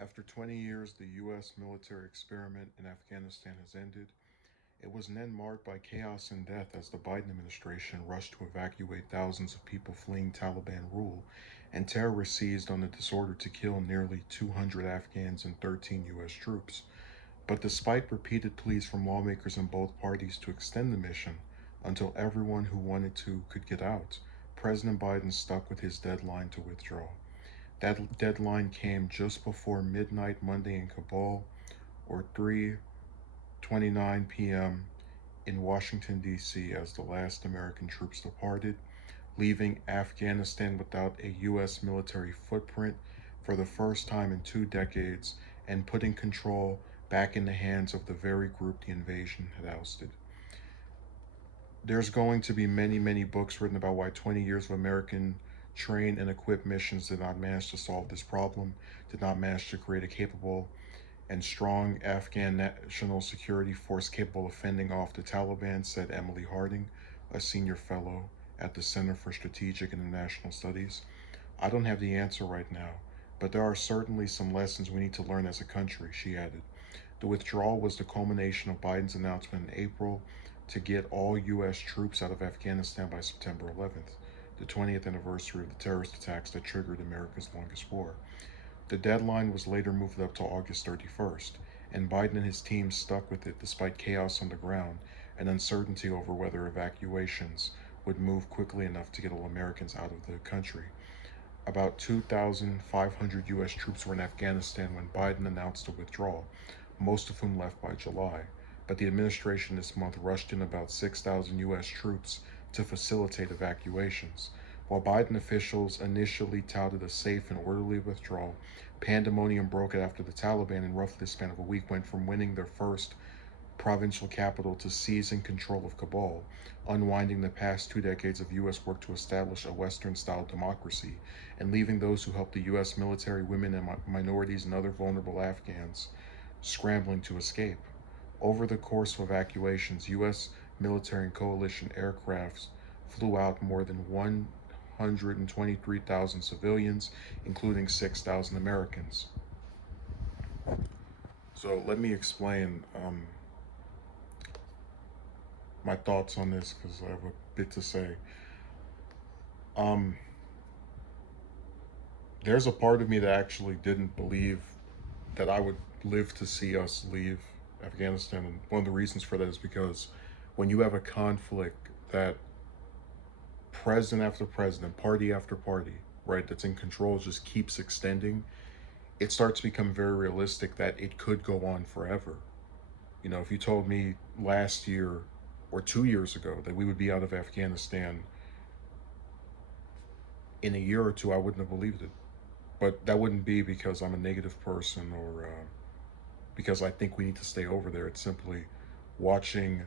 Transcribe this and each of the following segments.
After 20 years, the U.S. military experiment in Afghanistan has ended. It was an end marked by chaos and death as the Biden administration rushed to evacuate thousands of people fleeing Taliban rule, and terrorists seized on the disorder to kill nearly 200 Afghans and 13 U.S. troops. But despite repeated pleas from lawmakers in both parties to extend the mission until everyone who wanted to could get out, President Biden stuck with his deadline to withdraw. That deadline came just before midnight Monday in Kabul, or 3:29 p.m. in Washington, D.C., as the last American troops departed, leaving Afghanistan without a U.S. military footprint for the first time in 2 decades and putting control back in the hands of the very group the invasion had ousted. There's going to be many, many books written about why 20 years of American trained and equipped missions did not manage to solve this problem, did not manage to create a capable and strong Afghan national security force capable of fending off the Taliban, said Emily Harding, a senior fellow at the Center for Strategic and International Studies. I don't have the answer right now, but there are certainly some lessons we need to learn as a country, she added. The withdrawal was the culmination of Biden's announcement in April to get all U.S. troops out of Afghanistan by September 11th, the 20th anniversary of the terrorist attacks that triggered America's longest war. The deadline was later moved up to August 31st, and Biden and his team stuck with it despite chaos on the ground and uncertainty over whether evacuations would move quickly enough to get all Americans out of the country. About 2,500 U.S. troops were in Afghanistan when Biden announced a withdrawal, most of whom left by July. But the administration this month rushed in about 6,000 U.S. troops to facilitate evacuations. While Biden officials initially touted a safe and orderly withdrawal, pandemonium broke out after the Taliban, in roughly the span of a week, went from winning their first provincial capital to seizing control of Kabul, unwinding the past 2 decades of U.S. work to establish a Western style democracy, and leaving those who helped the U.S. military, women, and minorities and other vulnerable Afghans scrambling to escape. Over the course of evacuations, U.S. military and coalition aircrafts flew out more than 123,000 civilians, including 6,000 Americans. So let me explain my thoughts on this because I have a bit to say. Um, there's a part of me that actually didn't believe that I would live to see us leave Afghanistan, and one of the reasons for that is because when you have a conflict that president after president, party after party, right, that's in control just keeps extending, it starts to become very realistic that it could go on forever. You know, if you told me last year or 2 years ago that we would be out of Afghanistan in a year or two, I wouldn't have believed it. But that wouldn't be because I'm a negative person or because I think we need to stay over there. It's simply watching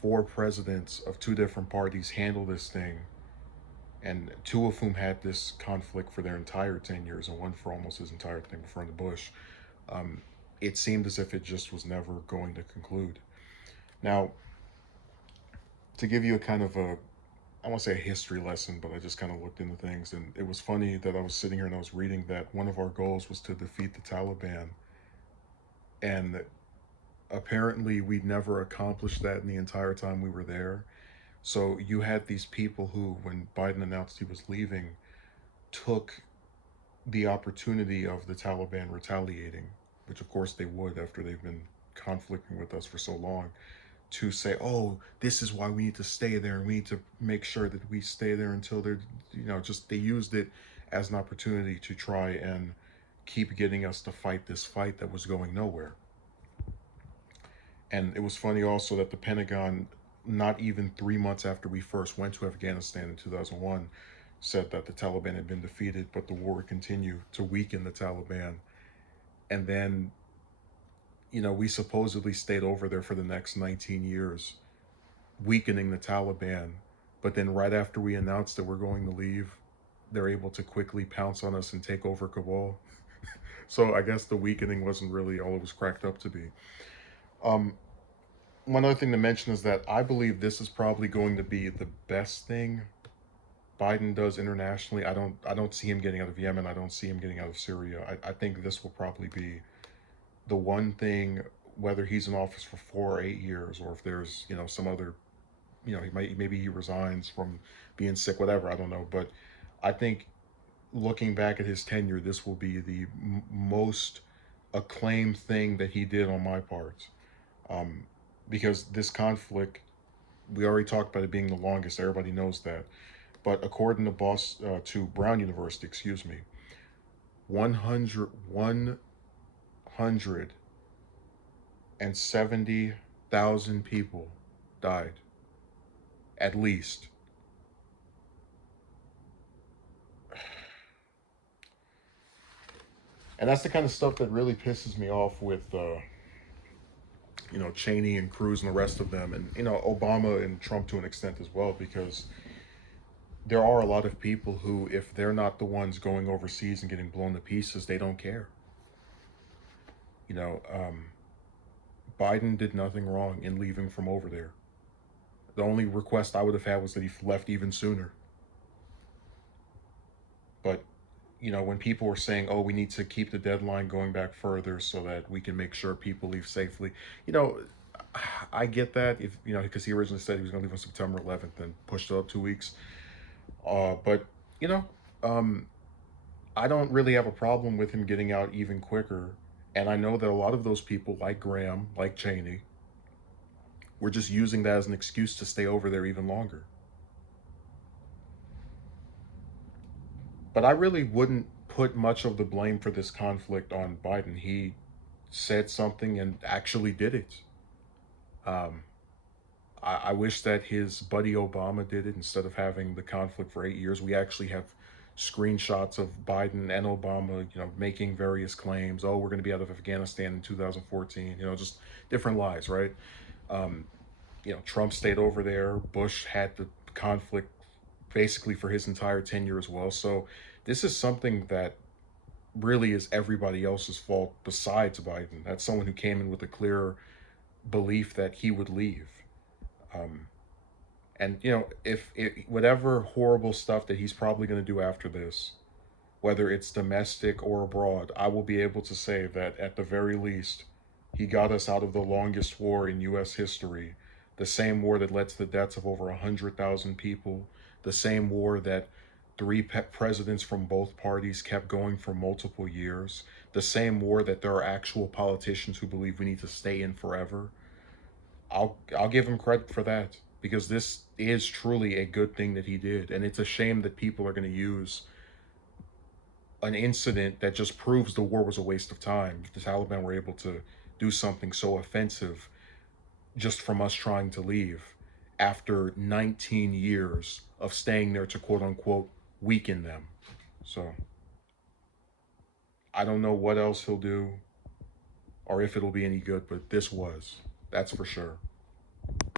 four presidents of two different parties handle this thing, and two of whom had this conflict for their entire 10 years, and one for almost his entire thing before the Bush. Um, it seemed as if it just was never going to conclude. Now, to give you a kind of a, I won't say a history lesson, but I just kind of looked into things, and it was funny that I was sitting here and I was reading that one of our goals was to defeat the Taliban, and apparently we never accomplished that in the entire time we were there. So you had these people who, when Biden announced he was leaving, took the opportunity of the Taliban retaliating, which of course they would after they've been conflicting with us for so long, to say, oh, this is why we need to stay there and we need to make sure that we stay there until they're, just they used it as an opportunity to try and keep getting us to fight this fight that was going nowhere. And it was funny also that the Pentagon, not even 3 months after we first went to Afghanistan in 2001, said that the Taliban had been defeated, but the war would continue to weaken the Taliban. And then, we supposedly stayed over there for the next 19 years, weakening the Taliban. But then, right after we announced that we're going to leave, they're able to quickly pounce on us and take over Kabul. So I guess the weakening wasn't really all it was cracked up to be. Um, One other thing to mention is that I believe this is probably going to be the best thing Biden does internationally, I don't see him getting out of Yemen. I don't see him getting out of Syria. I think this will probably be the one thing, whether he's in office for 4 or 8 years, or if there's some other, maybe he resigns from being sick, whatever. I don't know, but I think looking back at his tenure, this will be the most acclaimed thing that he did on my part, um, because this conflict, we already talked about it being the longest. Everybody knows that. But according to to Brown University, excuse me, 170,000 people died, at least. And that's the kind of stuff that really pisses me off with, Cheney and Cruz and the rest of them, and Obama and Trump to an extent as well, because there are a lot of people who, if they're not the ones going overseas and getting blown to pieces, they don't care. You know, Biden did nothing wrong in leaving from over there. The only request I would have had was that he left even sooner. But, when people were saying, oh, we need to keep the deadline going back further so that we can make sure people leave safely, you know, I get that, if because he originally said he was going to leave on September 11th and pushed it up 2 weeks. But, you know, um, I don't really have a problem with him getting out even quicker. And I know that a lot of those people, like Graham, like Cheney, were just using that as an excuse to stay over there even longer. But I really wouldn't put much of the blame for this conflict on Biden. He said something and actually did it. Um, I wish that his buddy Obama did it instead of having the conflict for 8 years. We actually have screenshots of Biden and Obama, making various claims. Oh, we're going to be out of Afghanistan in 2014. Just different lies, right? Um, Trump stayed over there. Bush had the conflict basically for his entire tenure as well. So this is something that really is everybody else's fault besides Biden. That's someone who came in with a clear belief that he would leave. Um, and if whatever horrible stuff that he's probably going to do after this, whether it's domestic or abroad, I will be able to say that at the very least, he got us out of the longest war in U.S. history, the same war that led to the deaths of over 100,000 people, the same war that three presidents from both parties kept going for multiple years, the same war that there are actual politicians who believe we need to stay in forever. I'll give him credit for that, because this is truly a good thing that he did, and it's a shame that people are going to use an incident that just proves the war was a waste of time. The Taliban were able to do something so offensive just from us trying to leave after 19 years of staying there to quote unquote weaken them. So I don't know what else he'll do or if it'll be any good, but this was. That's for sure.